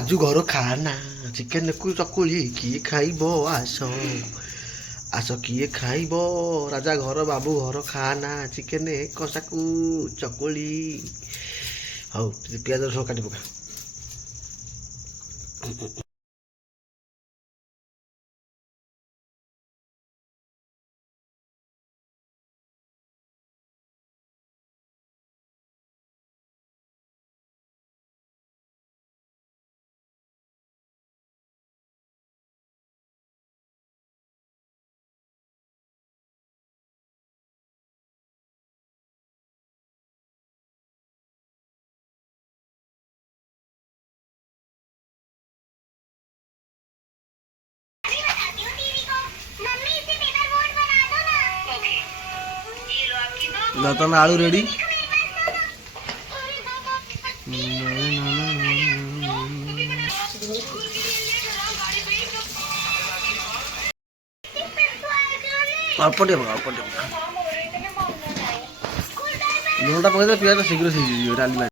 ଆଜୁ ଘର ଖାନା ଚିକେନକୁ ଚକୁଳି କିଏ ଖାଇବ ଆସ ଆସ କିଏ ଖାଇବ ରାଜା ଘର ବାବୁ ଘର ଖାନା ଚିକେନ କଷାକୁ ଚକୁଳି। ହଉ ପିଆଜ ରସୁଣ କାଟି ପକା। ତମେ ଆଳୁ ରେଡି। ଅଳ୍ପ ଟିକେ ପକା, ଅଳ୍ପ ଟିକେ ପକା। ଲୁଣଟା ପକେଇଦେଲେ ପିଆଜ ଶୀଘ୍ର ସିଝିଯିବ ଡାଲି ମାରି।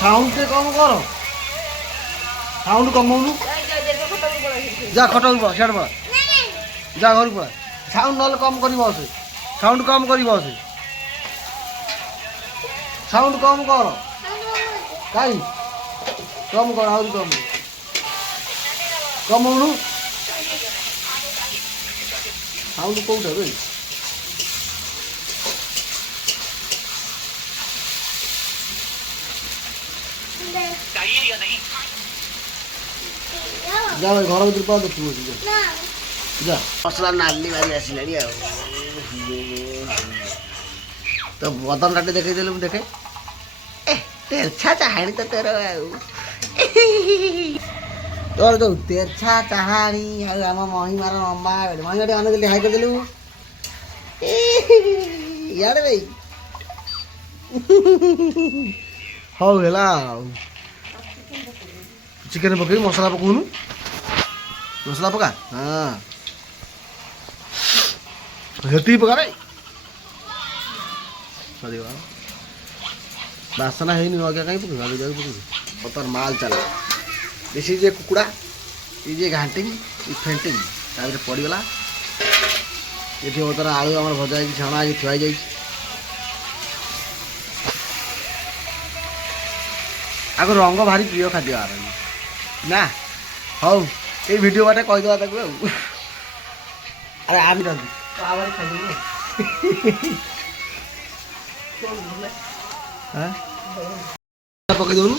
ସାଉଣ୍ଡ ଟିକେ କମ କର, ସାଉଣ୍ଡ କମଉନୁ। ଯା ଖଟକୁ ପଳା, ସିଆଡ଼େ ପଳା, ଯା ଘରକୁ ପଳା। ସାଉଣ୍ଡ ନହେଲେ କମ କରି ବସେ, ସାଉଣ୍ଡ କମ କରି ବସେ, ସାଉଣ୍ଡ କମ କର। କାଇଁ କମ କର, ଆହୁରି କମ କମଉନୁ। ସାଉଣ୍ଡ କୋଉଟା ବେ? ଯା ଭାଇ ଘର ଭିତରେ ପଳା, ଦେଖିବୁ ଯା। ମସଲା ନାଲି ମାରି ଆସିଲାଣି ଆଉ। ତ ବଦନଟା ଟିକେ ଦେଖେଇଦେଲୁ, ମୁଁ ଦେଖେ। ତେରଛା ଚାହାଣି ତ ତୋର ଆଉ। ତୋର ଯୋଉ ତେରଛା ଚାହାଣି ଆଉ ଆମ ମହିମାର ଲମ୍ବା ମହିମା ଟିକେ ଅନେକ ହାଇ କରିଦେଲୁ। ଇଆଡ଼େ ଭାଇ ହଉ ହେଲା ଆଉ। ଚିକେନ ପକେଇବି, ମସଲା ପକଉନୁ, ମସଲା ପକା। ହଁ ହେତିକି ପକା ରେ। ସରିଗଲା। ବାସନା ହେଇନି ଅଗା କାହିଁ ପକେଇବୁ, ଆଗ ଯାକୁ ପକେଇବୁ। ବର୍ତ୍ତମାନ ମାଲ ଚାଲ। ବେଶୀ ଯେ କୁକୁଡ଼ା ଏ ଯେ ଘାଣ୍ଟିଙ୍ଗ ଏ ଫେଣ୍ଟିଙ୍ଗ ତା ଭିତରେ ପଡ଼ିଗଲା। ଏଠି ବର୍ତ୍ତମାନ ଆଳୁ ଆମର ଭଜା ହେଇକି ଛଣା ହେଇକି ଥୁଆ ହେଇଯାଇଛି। ଆଗ ରଙ୍ଗ ଭାରି ପ୍ରିୟ ଖାଦ୍ୟ ଆର ନା। ହଉ ଏଇ ଭିଡ଼ିଓ ବାଟେ କହିଦେବା ତାକୁ ଆଉ। ଆରେ ଆମେ ଖାଇଦେବୁ ପକେଇ ଦେଉନୁ।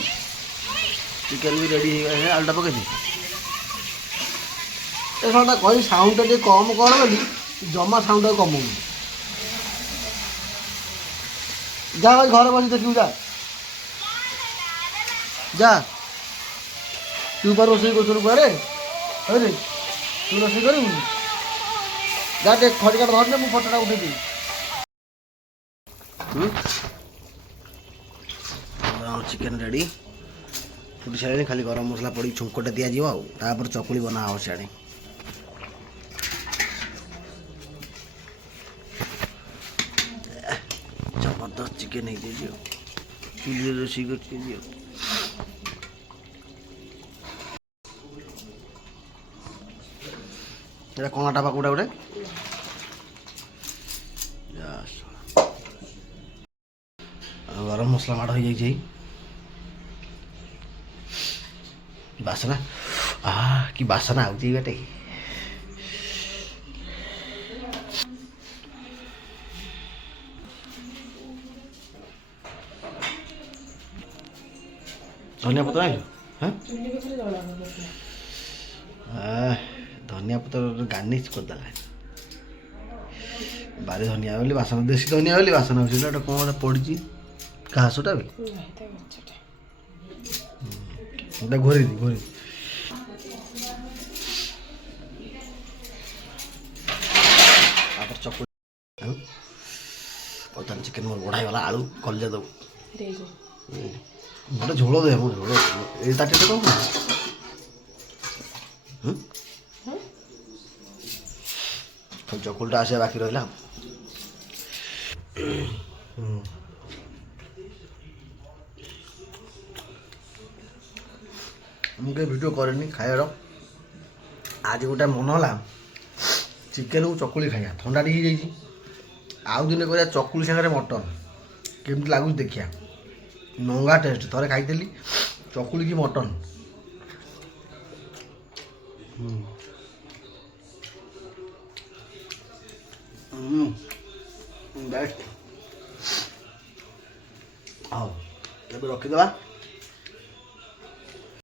ଚିକେନ ବି ରେଡ଼ି ହେଇଗଲା, ଆଳୁଟା ପକେଇଦେ। ଏ ଶୁଣଟା କହିବି ସାଉଣ୍ଡଟା ଟିକେ କମ୍ କର ବୋଲି ଜମା ସାଉଣ୍ଡଟାକୁ କମଉନି। ଯା ଭାଇ ଘରେ ବସି ଦେଖିବୁ, ଯା ଯା। ତୁ ବା ରୋଷେଇ କରୁଥିଲୁ କୁଆଡ଼େ? ହଇରେ ତୁ ରୋଷେଇ କରିବୁନି? ଯା ଟିକେ ଖଡ଼ିକାଟା ଧରିଲେ ମୁଁ ଫଟୋଟା ଉଠେଇଦେବି। ଚିକେନ ରେଡ଼ି ଫୁଟି ସାରିଲାଣି, ଖାଲି ଗରମ ମସଲା ପଡ଼ିକି ଛୁଙ୍କଟା ଦିଆଯିବ ଆଉ। ତାପରେ ଚକୁଳି ବନା ହେବ ସିଆଡ଼େ। ଜବରଦସ୍ତ ଚିକେନ ହେଇଯାଇଛି ଆଉ। ଚୁଲିରେ ରୋଷେଇ କରୁଛି ଆଉ। ଏଇଟା କଣାଟା ବା କୋଉଟା ଗୋଟେ? ଗରମ ମସଲା ମାଡ଼ ହେଇଯାଇଛି। ବାସନା କି ବାସନା ଆଉଛି ବାଟେ। ଧନିଆ ପତ୍ର ଆଣିଲ? ଧନିଆ ପତ୍ର ଗାର୍ନିସ୍ କରିଦେଲା। ବାରି ଧନିଆ ବୋଲି ବାସନ, ଦେଶୀ ଧନିଆ ବୋଲି ବାସନ ହେଉଛି। ଏଇଟା କ'ଣ ଗୋଟେ ପଡ଼ିଛି ଘାସଟା ବି। ଏଇଟା ଘୋରେଇ ଘୋରେଇ ତାପରେ ଚକୁଳି। ବର୍ତ୍ତମାନ ଚିକେନ ମୋର ବଢ଼ା ହେଇଗଲା। ଆଳୁ କଲିଜା ଦେବୁ, ଗୋଟେ ଝୋଳ ଦେ। ମୋ ଝୋଳ ଏଇ ତାଟିଆଟା କ'ଣ ଚକୁଳିଟା ଆସିବା ବାକି ରହିଲା। ମୁଁ କେବେ ଭିଡ଼ିଓ କରେନି ଖାଇବାର। ଆଜି ଗୋଟେ ମନ ହେଲା ଚିକେନକୁ ଚକୁଳି ଖାଇବା, ଥଣ୍ଡା ଟିକେ ହେଇଯାଇଛି। ଆଉ ଦିନେ କରିବା ଚକୁଳି ସାଙ୍ଗରେ ମଟନ୍, କେମିତି ଲାଗୁଛି ଦେଖିବା। ନଙ୍ଗା ଟେଷ୍ଟ, ଥରେ ଖାଇଥିଲି ଚକୁଳି କି ମଟନ୍। ବେଷ୍ଟ। ହଉ ଏବେ ରଖିଦେବା।